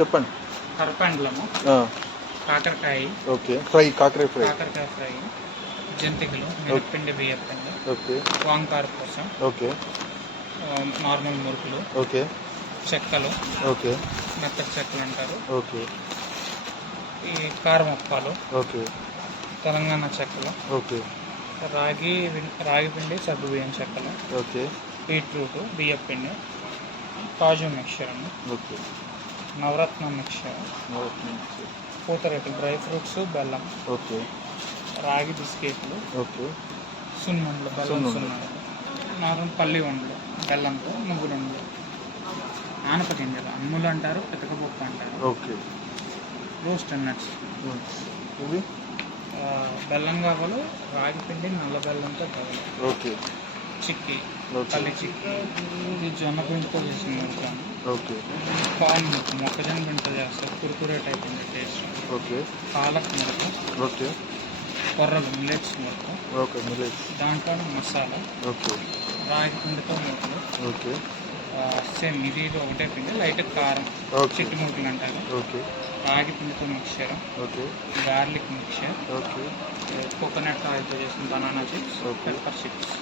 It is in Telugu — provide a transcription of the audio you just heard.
చెప్పండి. కరపండ్లము, ఆ, కాకరకాయ, ఓకే. ఫ్రై, కాకర ఫ్రై. కాకరకాయ ఫ్రై, జంతికలు, మినప్పిండి, బియ్యపిండి, ఓకే. వంకార పూస, ఓకే. నార్మల్ మురుకులు, ఓకే. చెక్కలు, ఓకే. మెత్తటి చెక్కలు అంటారు, ఓకే. ఈ కారమప్పాలు, ఓకే. తెలంగాణ చెక్కలు, ఓకే. రాగి పిండి, సగ్గు బియ్యం చెక్కలు, ఓకే. బీట్రూట్, బియ్యపిండి, కాజు మిక్చర్ అండి, ఓకే. నవరత్న మిక్చర్, పూతరేకులు, డ్రై ఫ్రూట్స్, బెల్లం, ఓకే. రాగి బిస్కెట్లు, ఓకే. సున్నుండలు, బెల్లం సున్నుండలు, నార్మల్ పల్లి వండలు, బెల్లంతో నువ్వులు ఉండలు, ఆనప గింజలు, అమ్ములు అంటారు, పితకపప్పు అంటారు, ఓకే. రోస్ట్ నట్స్, ఇవి బెల్లం కావాలి, రాగి పిండి, నల్ల బెల్లంతో కావాలి, ఓకే. చిక్కీ, ఓకే. పల్లి చిక్కీ, ఇది జొన్న పిండితో చేసిన మురుకాను, ఓకే. కార్న్ మురుకు, మొక్కజొన్న పిండితో చేస్తారు, కురుకురే టైప్ ఉంది taste, okay. Palak murukku, okay. కొర్రలు, మిల్లెట్స్ మురుకు, ఓకే. మిల్లెట్స్. దాంట్లో మసాలా, ఓకే. రాగి పిండితో మురుకులు, ఓకే. సేమ్ ఇది ఒకటే పిండి, లైట్ కారం, ఓకే. చిట్టి మురుకులు అంటారు, ఓకే. రాగి పిండితో mixture, okay. Garlic mixture, okay. Coconut ఆయిల్తో చేసిన banana chips, okay. Pepper chips.